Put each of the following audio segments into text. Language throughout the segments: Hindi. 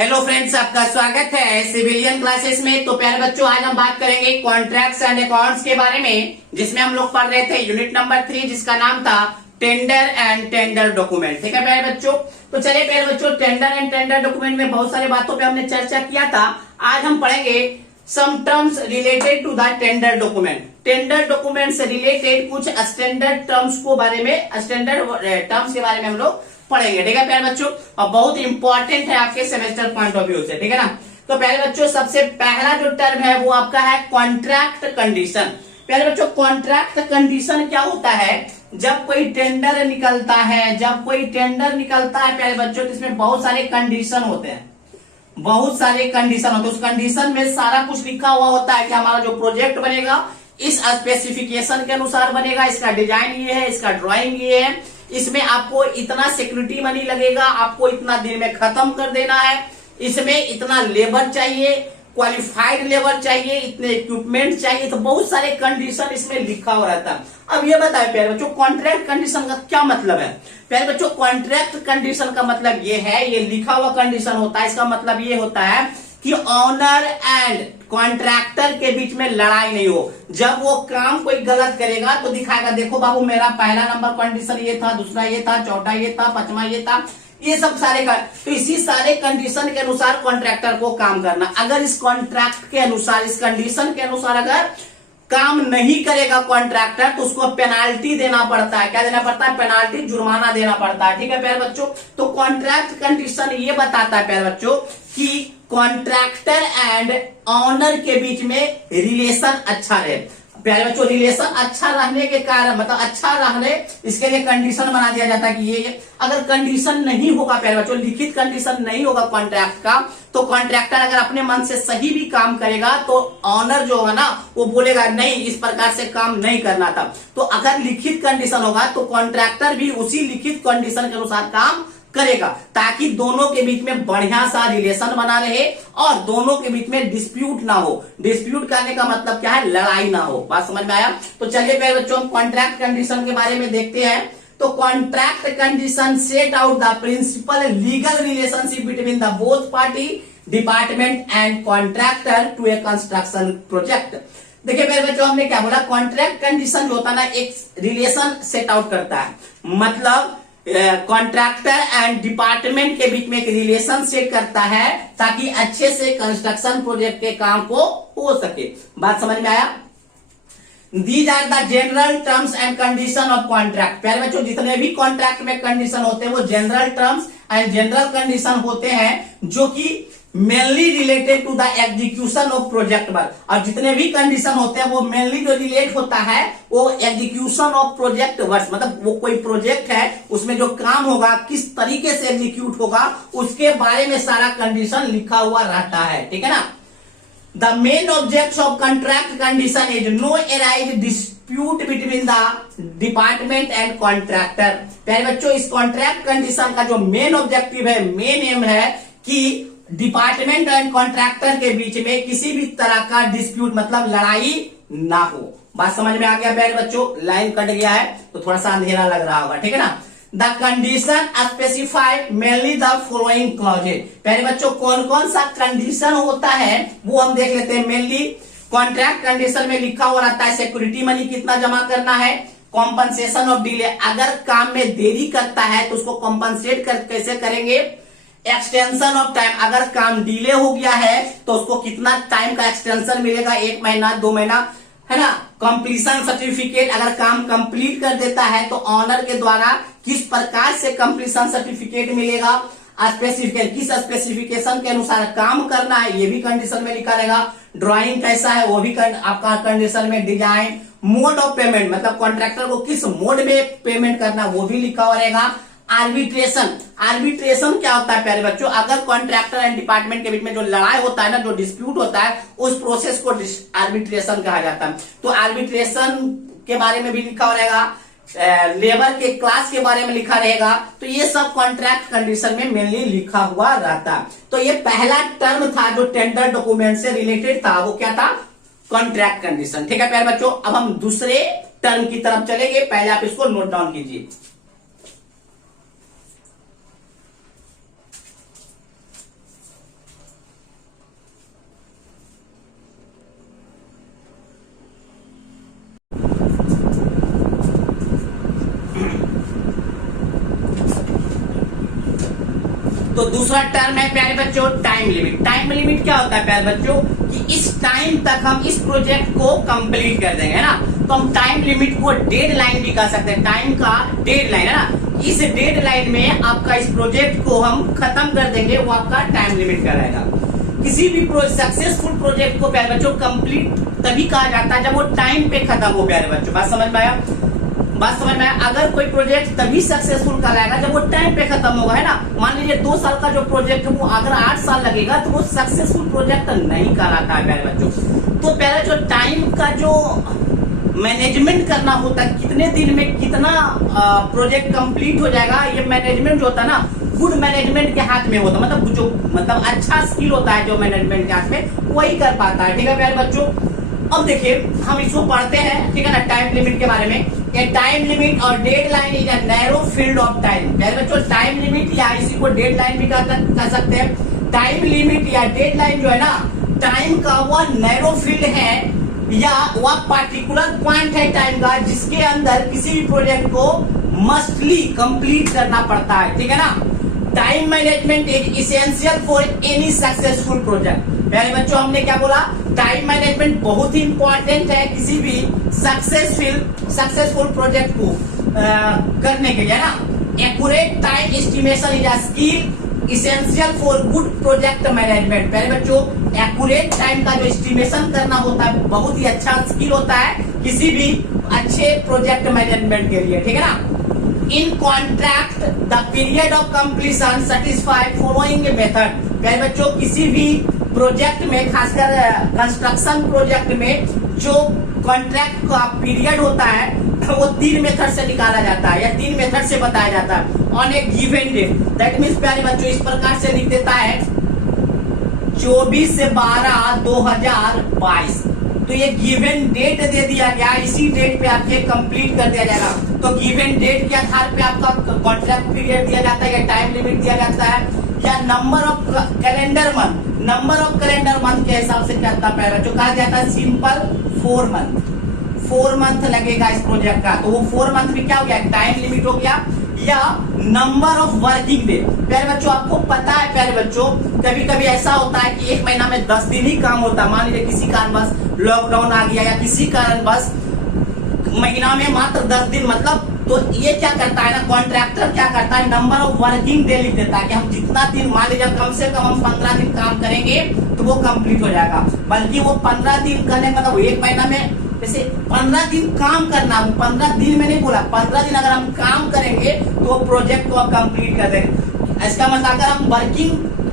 हेलो फ्रेंड्स, आपका स्वागत है सिविलियन क्लासेस में। तो प्यारे बच्चों, आज हम बात करेंगे कॉन्ट्रैक्ट्स एंड अकाउंट्स के बारे में, जिसमें हम लोग पढ़ रहे थे यूनिट नंबर 3, जिसका नाम था टेंडर एंड टेंडर डॉक्यूमेंट। ठीक है प्यारे बच्चों, तो चलिए प्यारे बच्चों, टेंडर एंड टेंडर डॉक्यूमेंट में बहुत सारी बातों पे हमने चर्चा किया था। आज हम पढ़ेंगे some terms related to the tender document. Tender document से रिलेटेड कुछ स्टैंडर्ड टर्म्स के बारे में हम लोग पढ़ेंगे। ठीक है प्यारे बच्चों, और बहुत इंपॉर्टेंट है आपके सेमेस्टर पॉइंट ऑफ व्यू से। ठीक है ना। तो प्यारे बच्चों, सबसे पहला जो टर्म है वो आपका है कॉन्ट्रैक्ट कंडीशन। प्यारे बच्चों, कॉन्ट्रैक्ट कंडीशन क्या होता है? जब कोई टेंडर निकलता है प्यारे बच्चों, तो इसमें बहुत सारे कंडीशन होते हैं, उस कंडीशन में सारा कुछ लिखा हुआ होता है कि हमारा जो प्रोजेक्ट बनेगा इस स्पेसिफिकेशन के अनुसार बनेगा, इसका डिजाइन ये है, इसका ड्राइंग ये है, इसमें आपको इतना सिक्योरिटी मनी लगेगा, आपको इतना दिन में खत्म कर देना है, इसमें इतना लेबर चाहिए, क्वालिफाइड लेबर चाहिए, इतने इक्विपमेंट चाहिए। तो बहुत सारे कंडीशन इसमें लिखा हुआ रहता है। अब ये बताए प्यारे बच्चों, कॉन्ट्रैक्ट कंडीशन का क्या मतलब है? प्यारे बच्चों, कॉन्ट्रैक्ट कंडीशन का मतलब ये है, ये लिखा हुआ कंडीशन होता है। इसका मतलब ये होता है कि ऑनर एंड कॉन्ट्रैक्टर के बीच में लड़ाई नहीं हो। जब वो काम कोई गलत करेगा तो दिखाएगा, देखो बाबू, मेरा पहला नंबर कंडीशन ये था, दूसरा ये था, चौथा ये था, पांचवा ये था, ये सब सारे का। तो इसी सारे कंडीशन के अनुसार कॉन्ट्रैक्टर को काम करना। अगर इस कॉन्ट्रैक्ट के अनुसार, इस कंडीशन के अनुसार अगर काम नहीं करेगा कॉन्ट्रैक्टर, तो उसको पेनाल्टी देना पड़ता है। क्या देना पड़ता है? पेनाल्टी, जुर्माना देना पड़ता है। ठीक है प्यारे बच्चों, तो कॉन्ट्रैक्ट कंडीशन ये बताता है प्यारे बच्चों कि कॉन्ट्रैक्टर एंड ऑनर के बीच में रिलेशन अच्छा रहे। प्यारे बच्चों, रिलेशन अच्छा रहने के कारण, मतलब अच्छा रहने, इसके लिए कंडीशन बना दिया जाता है कि ये अगर कंडीशन नहीं होगा प्यारे बच्चों, लिखित कंडीशन नहीं होगा कॉन्ट्रैक्ट का, तो कॉन्ट्रैक्टर अगर अपने मन से सही भी काम करेगा तो ऑनर जो होगा ना, वो बोलेगा नहीं, इस प्रकार से काम नहीं करना था। तो अगर लिखित कंडीशन होगा तो कॉन्ट्रैक्टर भी उसी लिखित कंडीशन के अनुसार काम करेगा, ताकि दोनों के बीच में बढ़िया सा रिलेशन बना रहे और दोनों के बीच में डिस्प्यूट ना हो। डिस्प्यूट करने का मतलब क्या है? लड़ाई ना हो। बात समझ में आया? तो चलिए प्यारे बच्चों, हम कॉन्ट्रैक्ट कंडीशन के बारे में देखते हैं। तो contract condition set out the principal legal relationship between the both party, department and contractor to a construction project. देखिए प्यारे बच्चों, हमने क्या बोला? कॉन्ट्रैक्ट कंडीशन जो होता है ना, एक रिलेशन सेट आउट करता है, मतलब कॉन्ट्रैक्टर एंड डिपार्टमेंट के बीच में एक रिलेशन सेट करता है, ताकि अच्छे से कंस्ट्रक्शन प्रोजेक्ट के काम को हो सके। बात समझ में आया? These are the general terms and condition of contract. प्यारे बच्चों, जितने भी कॉन्ट्रैक्ट में कंडीशन होते हैं वो general terms and general condition होते हैं, जो कि mainly related to the execution of project work. और जितने भी कंडीशन होते हैं वो मेनली जो रिलेट होता है वो एग्जीक्यूशन ऑफ प्रोजेक्ट वर्क, मतलब वो कोई प्रोजेक्ट है, उसमें जो काम होगा किस तरीके से एग्जीक्यूट होगा, उसके बारे में सारा कंडीशन लिखा हुआ रहता है। ठीक है ना। The main object of contract condition is no arise dispute between the department and contractor. प्यारे बच्चों, इस कॉन्ट्रैक्ट कंडीशन का जो मेन ऑब्जेक्टिव है, मेन एम है कि डिपार्टमेंट एंड कॉन्ट्रैक्टर के बीच में किसी भी तरह का डिस्प्यूट, मतलब लड़ाई ना हो। बात समझ में आ गया प्यारे बच्चों? लाइन कट गया है तो थोड़ा सा अंधेरा लग रहा होगा। ठीक है ना। The condition specify mainly the following clauses. प्यारे बच्चों, कौन कौन सा कंडीशन होता है वो हम देख लेते हैं। मेनली कॉन्ट्रैक्ट कंडीशन में लिखा हुआ रहता है सिक्योरिटी मनी कितना जमा करना है, कॉम्पनसेशन ऑफ डिले, अगर काम में देरी करता है तो उसको कॉम्पनसेट कैसे करेंगे, एक्सटेंशन ऑफ टाइम, अगर काम डिले हो गया है तो उसको कितना टाइम का एक्सटेंशन मिलेगा, 1 महीना, 2 महीना, है ना। कंप्लीशन सर्टिफिकेट, अगर काम कंप्लीट कर देता है तो ऑनर के द्वारा किस प्रकार से कंप्लीशन सर्टिफिकेट मिलेगा, स्पेसिफिकेशन, किस स्पेसिफिकेशन के अनुसार काम करना है, ये भी कंडीशन में लिखा रहेगा। ड्राइंग कैसा है वो भी आपका कंडीशन में, डिजाइन, मोड ऑफ पेमेंट, मतलब कॉन्ट्रैक्टर को किस मोड में पेमेंट करना वो भी लिखा हुआ रहेगा। आर्बिट्रेशन, आर्बिट्रेशन क्या होता है प्यारे बच्चों? अगर कॉन्ट्रैक्टर एंड डिपार्टमेंट के बीच में जो लड़ाई होता है ना, जो डिस्प्यूट होता है, उस प्रोसेस को आर्बिट्रेशन कहा जाता है। तो आर्बिट्रेशन के बारे में भी लिखा हो रहेगा, लेबर के क्लास के बारे में लिखा रहेगा। तो ये सब कॉन्ट्रैक्ट कंडीशन में मेनली लिखा हुआ रहता है। तो ये पहला टर्म था जो टेंडर डॉक्यूमेंट से रिलेटेड था, वो क्या था? Contract condition. ठीक है प्यारे बच्चों, अब हम दूसरे टर्म की तरफ चलेंगे, पहले आप इसको नोट डाउन कीजिए। तो दूसरा टर्म है प्यारे बच्चों टाइम लिमिट। टाइम लिमिट क्या होता है प्यारे बच्चों कि इस टाइम तक हम इस प्रोजेक्ट को कंप्लीट कर देंगे, है ना। तो हम टाइम लिमिट को डेड लाइन भी कह सकते हैं, टाइम का डेड लाइन, है ना। इस डेड लाइन में आपका इस प्रोजेक्ट को हम खत्म कर देंगे, वो आपका टाइम लिमिट का रहेगा। किसी भी सक्सेसफुल प्रोजेक्ट को प्यारे बच्चों कंप्लीट तभी कहा जाता है जब वो टाइम पे खत्म हो। प्यारे बच्चों बात समझ में आया? बात समझ में आया? अगर कोई प्रोजेक्ट तभी सक्सेसफुल कहलाएगा जब वो टाइम पे खत्म होगा, है ना। मान लीजिए 2 साल का जो प्रोजेक्ट है वो अगर 8 साल लगेगा तो वो सक्सेसफुल प्रोजेक्ट नहीं कहलाता है प्यारे बच्चों। तो प्यारे जो टाइम का जो मैनेजमेंट करना होता है, कितने दिन में कितना प्रोजेक्ट कंप्लीट हो जाएगा, ये मैनेजमेंट जो होता है ना गुड मैनेजमेंट के हाथ में होता है। मतलब अच्छा स्किल होता है जो मैनेजमेंट के हाथ में वही कर पाता है, ठीक है प्यारे बच्चों। अब देखिए हम इसको पढ़ते हैं, ठीक है ना, टाइम लिमिट के बारे में। ए टाइम लिमिट और dead line is a narrow field of time. प्यारे बच्चों टाइम लिमिट या इसी को डेड लाइन भी कह सकते हैं। टाइम लिमिट या डेड लाइन जो है ना, टाइम का वह नैरो फील्ड है या वह पार्टिकुलर पॉइंट है टाइम का जिसके अंदर किसी भी प्रोजेक्ट को मस्टली कंप्लीट करना पड़ता है, ठीक है ना। Time management is essential for any successful project. प्यारे बच्चों हमने क्या बोला, टाइम मैनेजमेंट बहुत ही इंपॉर्टेंट है किसी भी सक्सेसफुल प्रोजेक्ट को करने के लिए, ना। Accurate time estimation is a skill essential for good project management. प्यारे बच्चों एक्यूरेट टाइम का जो एस्टिमेशन करना होता है बहुत ही अच्छा स्किल होता है किसी भी अच्छे प्रोजेक्ट मैनेजमेंट के लिए, ठीक है ना। इन contract the period of completion satisfy following method. प्यारे बच्चों किसी भी प्रोजेक्ट में, खासकर कंस्ट्रक्शन प्रोजेक्ट में जो कॉन्ट्रैक्ट का पीरियड होता है वो 3 मेथड से निकाला जाता है या 3 मेथड से बताया जाता है। On a given date, that means प्यारे बच्चों इस प्रकार से लिख देता है 24/12/2022। तो ये गिवन डेट दे दिया गया, इसी डेट पे आपके कंप्लीट कर दिया जाएगा। तो गिवन डेट के आधार पे आपका कॉन्ट्रैक्ट पीरियड दिया जाता है या टाइम लिमिट दिया जाता है, या number of calendar month, number of calendar month के हिसाब से क्या होता है जो कहा जाता है सिंपल 4 मंथ लगेगा इस प्रोजेक्ट का। तो वो 4 मंथ भी क्या हो गया, टाइम लिमिट हो गया। या नंबर ऑफ वर्किंग डे। प्यारे बच्चों आपको पता है प्यारे बच्चों कभी कभी ऐसा होता है कि 1 महीना में 10 दिन ही काम होता है। मान लीजिए किसी कारणवश लॉकडाउन आ गया या किसी कारणवश महीना में मात्र 10 दिन, मतलब तो ये क्या करता है ना, कॉन्ट्रैक्टर क्या करता है, नंबर ऑफ वर्किंग डे लिख देता है कि हम जितना दिन, मान लीजिए कम से कम हम 15 दिन काम करेंगे तो वो कंप्लीट हो जाएगा। बल्कि वो 15 दिन करने मतलब 1 महीना में जैसे 15 दिन काम करना, 15 दिन में नहीं बोला, 15 दिन अगर हम काम करेंगे तो प्रोजेक्ट को हम कंप्लीट कर देंगे। इसका मतलब अगर हम वर्किंग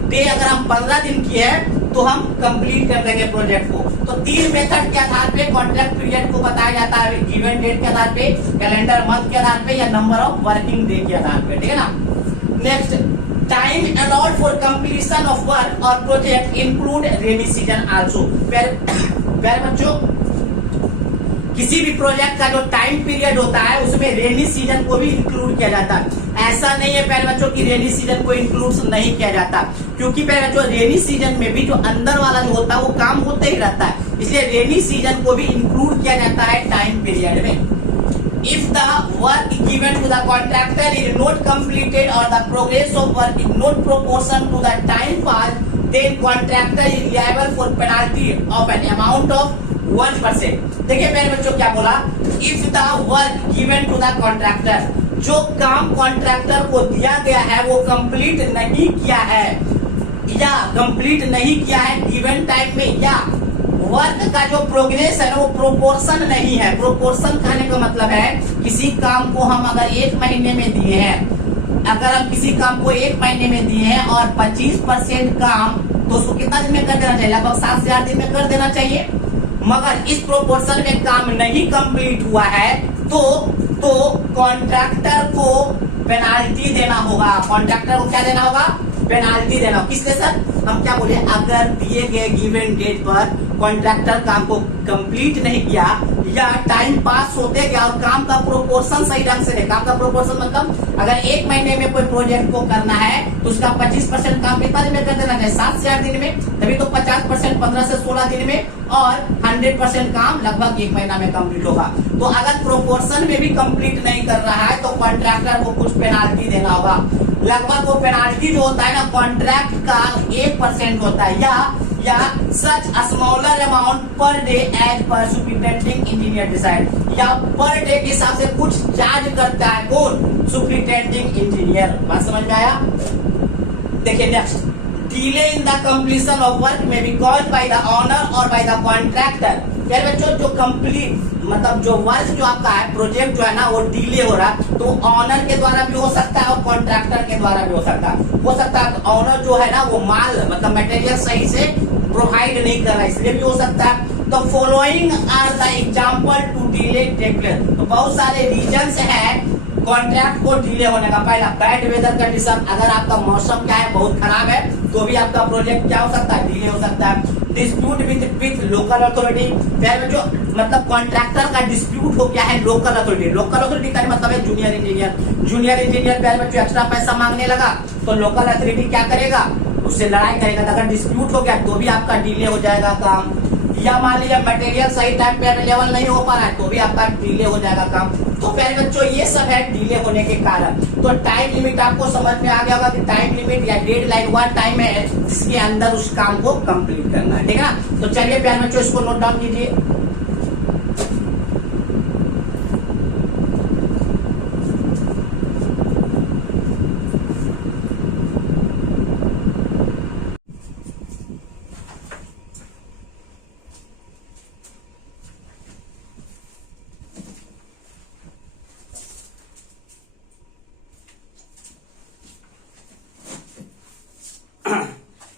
डे अगर हम 15 दिन किए हैं तो हम कंप्लीट कर देंगे प्रोजेक्ट को। तो 3 मेथड के आधार पे कॉन्ट्रैक्ट पीरियड को बताया जाता है, गिवन डेट के आधार पे, कैलेंडर मंथ के आधार पे या नंबर ऑफ वर्किंग डे के आधार पे, ठीक है ना। Next, time allot for completion of work और project include rainy season also. प्यारे बच्चों किसी भी प्रोजेक्ट का जो टाइम पीरियड होता है उसमें रेनी सीजन को भी इंक्लूड किया जाता है। ऐसा नहीं है प्यारे बच्चों कि रेनी सीजन को इंक्लूड नहीं किया जाता, क्योंकि प्यारे बच्चों रेनी सीजन में भी जो अंदर वाला जो होता है वो काम होते ही रहता है, इसलिए रेनी सीजन को भी इंक्लूड किया जाता है टाइम पीरियड में। If the work given to the contractor is not completed or the progress of work is not proportion to the time passed, then contractor is liable for penalty of an amount of 1%। देखिए मेरे बच्चों क्या बोला, if the work given to the contractor, जो काम कॉन्ट्रैक्टर को दिया गया है वो कंप्लीट नहीं किया है या कंप्लीट नहीं किया है गिवन टाइम में, या वर्क का जो प्रोग्रेस है ना वो प्रोपोर्शन नहीं है। प्रोपोर्शन कहने का मतलब है किसी काम को हम अगर 1 महीने में दिए हैं, अगर हम किसी काम को 1 महीने में दिए हैं और 25% काम तो उसको कितना दिन में कर देना चाहिए, लगभग 7 से 8 दिन में कर देना चाहिए। मगर इस प्रोपोर्शन में काम नहीं कंप्लीट हुआ है तो कॉन्ट्रैक्टर को पेनाल्टी देना होगा। कॉन्ट्रैक्टर को क्या देना होगा, पेनाल्टी देना। किसके साथ हम क्या बोले, अगर दिए गए गिवन डेट पर कॉन्ट्रैक्टर काम को कंप्लीट नहीं किया या टाइम पास होते गया और काम का प्रोपोर्शन सही ढंग से नहीं, काम का प्रोपोर्शन मतलब अगर 1 महीने में कोई प्रोजेक्ट को करना है तो उसका 25% काम कितना दिन में कर देना चाहिए, 7 से 8 दिन में, तभी तो 50% 15 से 16 दिन में और 100% काम लगभग 1 महीना में कंप्लीट होगा। तो अगर प्रोपोर्शन में भी कंप्लीट नहीं कर रहा है तो कॉन्ट्रैक्टर को कुछ पेनाल्टी देना होगा। लगभग वो पेनाल्टी जो होता है ना कॉन्ट्रैक्ट का 1% होता है, या such smaller amount per day as per superintending engineer decide, या पर डे के हिसाब से कुछ चार्ज करता है कौन, सुपरिटेंडिंग इंजीनियर। बात समझ में आया? देखिए next, delay in the completion of work में be caused by the owner और बाय द कॉन्ट्रैक्टर। यार बच्चों जो कंप्लीट मतलब जो वर्क जो आपका है प्रोजेक्ट जो है ना वो डिले हो रहा है, तो ऑनर के द्वारा भी हो सकता है और कॉन्ट्रैक्टर के द्वारा भी हो सकता है। ऑनर जो है ना वो माल मतलब मटेरियल सही से प्रोवाइड नहीं कर रहा है, इसलिए भी हो सकता है। तो following are the example to delay take place. तो बहुत सारे रीजंस है कॉन्ट्रैक्ट को डिले होने का। पहला बैड वेदर कंडीशन, अगर आपका मौसम क्या है बहुत खराब है तो भी आपका प्रोजेक्ट क्या हो सकता है, डिले हो सकता है। डिस्प्यूट विथ लोकल अथॉरिटी, फिर जो मतलब कॉन्ट्रैक्टर का डिस्प्यूट हो क्या है लोकल अथॉरिटी। लोकल अथॉरिटी का मतलब है जूनियर इंजीनियर फिर बच्चों एक्स्ट्रा पैसा मांगने लगा तो लोकल अथॉरिटी क्या करेगा, उससे लड़ाई करेगा। अगर डिस्प्यूट हो गया तो भी आपका डिले हो जाएगा काम। या मान लीजिए मटेरियल सही टाइम पे अवेलेबल नहीं हो पा रहा है तो भी आपका डिले हो जाएगा काम। तो फिर बच्चों ये सब है डिले होने के कारण। तो टाइम लिमिट आपको समझ में आ गया होगा कि टाइम लिमिट या डेडलाइन वह टाइम है जिसके अंदर उस काम को कंप्लीट करना है, ठीक है ना। तो चलिए प्यारे बच्चों इसको नोट डाउन कीजिए।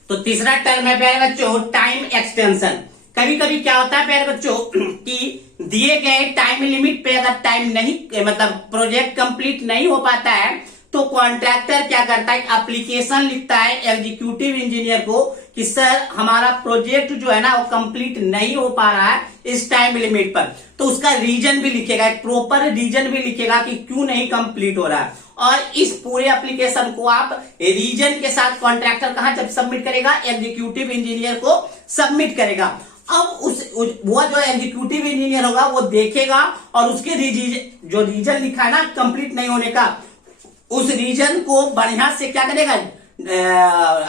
तो तीसरा टर्म है प्यारे बच्चों टाइम एक्सटेंशन। कभी कभी क्या होता है प्यारे बच्चों कि दिए गए टाइम लिमिट पे अगर टाइम नहीं मतलब प्रोजेक्ट कंप्लीट नहीं हो पाता है तो कॉन्ट्रैक्टर क्या करता है, एप्लीकेशन लिखता है एग्जीक्यूटिव इंजीनियर को कि सर हमारा प्रोजेक्ट जो है ना वो कंप्लीट नहीं हो पा रहा है इस टाइम लिमिट पर। तो उसका रीजन भी लिखेगा, एक प्रॉपर रीजन भी लिखेगा कि क्यों नहीं कंप्लीट हो रहा है। और इस पूरे एप्लीकेशन को आप रीजन के साथ कॉन्ट्रैक्टर कहां जब सबमिट करेगा, एग्जीक्यूटिव इंजीनियर को सबमिट करेगा। अब वो जो एग्जीक्यूटिव इंजीनियर होगा वो देखेगा और उसके जो रीजन लिखा है ना कंप्लीट नहीं होने का, उस रीजन को बढ़िया से क्या करेगा,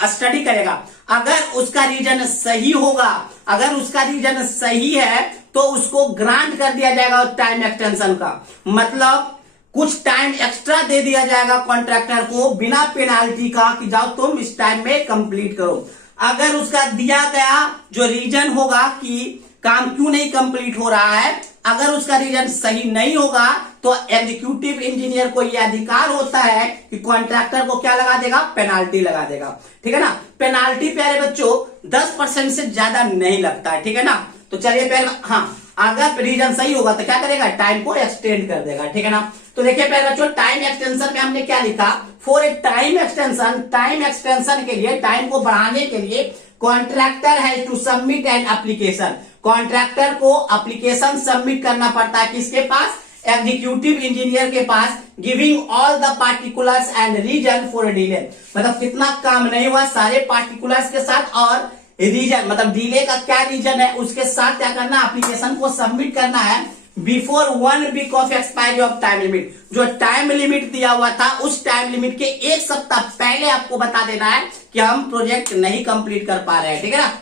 स्टडी करेगा। अगर उसका रीजन सही होगा, अगर उसका रीजन सही है तो उसको ग्रांट कर दिया जाएगा टाइम एक्सटेंशन का, मतलब कुछ टाइम एक्स्ट्रा दे दिया जाएगा कॉन्ट्रैक्टर को बिना पेनाल्टी का कि जाओ तुम इस टाइम में कंप्लीट करो। अगर उसका दिया गया जो रीजन होगा कि काम क्यों नहीं कंप्लीट हो रहा है, अगर उसका रीजन सही नहीं होगा तो एग्जीक्यूटिव इंजीनियर को यह अधिकार होता है कि कॉन्ट्रैक्टर को क्या लगा देगा, पेनाल्टी लगा देगा, ठीक है ना। पेनाल्टी प्यारे बच्चों 10% से ज्यादा नहीं लगता है, ठीक है ना। तो चलिए पहले हाँ, अगर रीजन सही होगा तो क्या करेगा, टाइम को एक्सटेंड कर देगा, ठीक है ना। तो देखिए पहले बच्चों टाइम एक्सटेंशन में हमने क्या लिखा, फॉर ए टाइम एक्सटेंशन के लिए, टाइम को बढ़ाने के लिए contractor has to submit an application. Contractor को एप्लीकेशन सबमिट करना पड़ता है किसके पास, एग्जीक्यूटिव इंजीनियर के पास, giving all the particulars and reason for delay. मतलब कितना काम नहीं हुआ सारे पार्टिकुलर्स के साथ और रीजन मतलब डिले का क्या रीजन है उसके साथ क्या करना, एप्लीकेशन को सबमिट करना है before 1 week of expiry of time limit. जो टाइम लिमिट दिया हुआ था उस टाइम लिमिट के एक सप्ताह पहले आपको बता देना है कि हम प्रोजेक्ट नहीं कंप्लीट कर पा रहे हैं, ठीक है ना।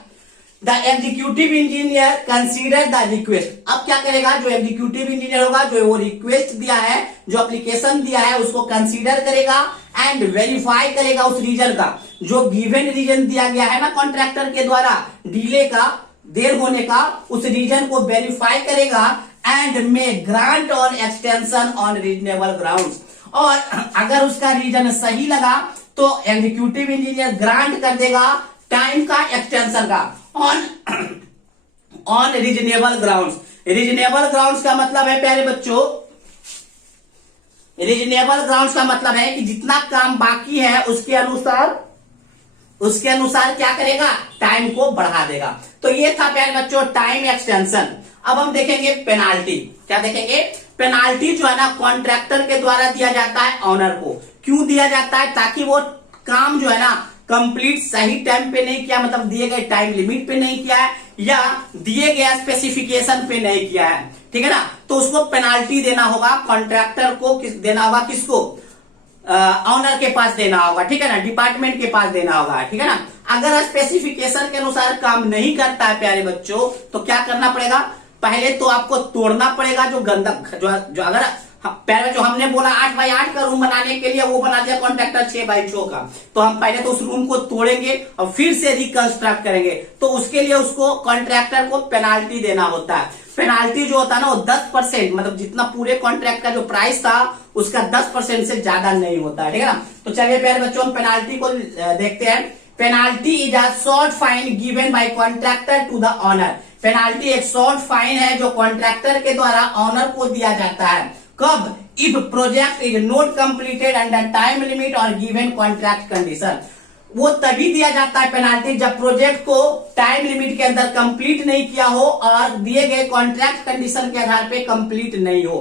The executive engineer consider the request. अब क्या करेगा, जो एग्जीक्यूटिव इंजीनियर होगा जो वो रिक्वेस्ट दिया है, जो एप्लीकेशन दिया है उसको कंसीडर करेगा एंड वेरीफाई करेगा उस रीजन का, जो गिवन रीजन दिया गया है ना कॉन्ट्रैक्टर के द्वारा डिले का, देर होने का, उस रीजन को वेरीफाई करेगा and may grant on extension on reasonable grounds. और अगर उसका रीजन सही लगा तो एग्जीक्यूटिव इंजीनियर ग्रांट कर देगा टाइम का एक्सटेंशन का on reasonable grounds. Reasonable grounds का मतलब है प्यारे बच्चों, रीजनेबल ग्राउंड्स का मतलब है कि जितना काम बाकी है उसके अनुसार क्या करेगा, टाइम को बढ़ा देगा। तो ये था प्यारे बच्चों टाइम एक्सटेंशन। अब हम देखेंगे पेनाल्टी। क्या देखेंगे, पेनाल्टी जो है ना कॉन्ट्रैक्टर के द्वारा दिया जाता है ऑनर को। क्यों दिया जाता है, ताकि वो काम जो है ना कंप्लीट सही टाइम पे नहीं किया, मतलब दिए गए टाइम लिमिट पे नहीं किया है या दिए गए स्पेसिफिकेशन पे नहीं किया है, ठीक है ना। तो उसको पेनाल्टी देना होगा कॉन्ट्रैक्टर को, देना होगा किसको, ऑनर के पास देना होगा, ठीक है ना, डिपार्टमेंट के पास देना होगा, ठीक है ना। अगर स्पेसिफिकेशन के अनुसार काम नहीं करता है प्यारे बच्चों, तो क्या करना पड़ेगा, पहले तो आपको तोड़ना पड़ेगा जो गंदा जो अगर प्यारे बच्चों हमने बोला 8x8 का रूम बनाने के लिए, वो बना दिया कॉन्ट्रैक्टर 6x6 का, तो हम पहले तो उस रूम को तोड़ेंगे और फिर से रिकंस्ट्रक्ट करेंगे, तो उसके लिए उसको कॉन्ट्रैक्टर को पेनाल्टी देना होता है। पेनाल्टी जो होता है ना वो 10%, मतलब जितना पूरे कॉन्ट्रैक्ट का जो प्राइस था उसका 10% से ज्यादा नहीं होता है, ठीक है ना। तो चलिए प्यारे बच्चों हम पेनाल्टी को देखते हैं। Penalty is a short fine given by contractor to the owner. Penalty एक शॉर्ट फाइन है जो कॉन्ट्रैक्टर के द्वारा ऑनर को दिया जाता है। कब, if project is not completed under time limit और गिवन कॉन्ट्रैक्ट कंडीशन। वो तभी दिया जाता है पेनाल्टी जब प्रोजेक्ट को टाइम लिमिट के अंदर कंप्लीट नहीं किया हो और दिए गए कॉन्ट्रैक्ट कंडीशन के आधार पे कंप्लीट नहीं हो।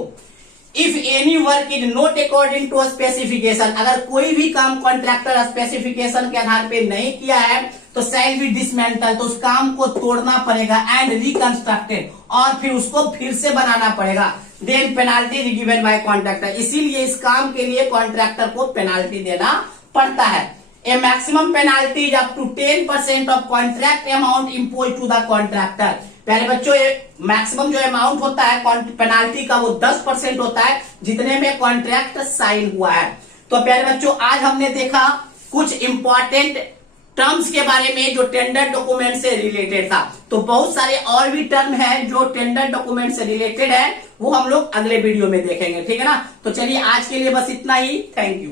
If any work is not according to specification, अगर कोई भी काम कॉन्ट्रैक्टर स्पेसिफिकेशन के आधार पे नहीं किया है तो शैल बी डिसमेंटल, तो उस काम को तोड़ना पड़ेगा एंड रिकंस्ट्रक्टेड, और फिर उसको फिर से बनाना पड़ेगा। Then penalty is given by contractor, इसीलिए इस काम के लिए कॉन्ट्रैक्टर को पेनाल्टी देना पड़ता है। A maximum penalty is up to 10% of contract amount impose to the contractor. पहले बच्चों ये मैक्सिमम जो अमाउंट होता है पेनाल्टी का वो 10% होता है जितने में कॉन्ट्रैक्ट साइन हुआ है। तो प्यारे बच्चों आज हमने देखा कुछ इंपॉर्टेंट टर्म्स के बारे में जो टेंडर डॉक्यूमेंट से रिलेटेड था। तो बहुत सारे और भी टर्म है जो टेंडर डॉक्यूमेंट से रिलेटेड है, वो हम लोग अगले वीडियो में देखेंगे, ठीक है ना। तो चलिए आज के लिए बस इतना ही, थैंक यू।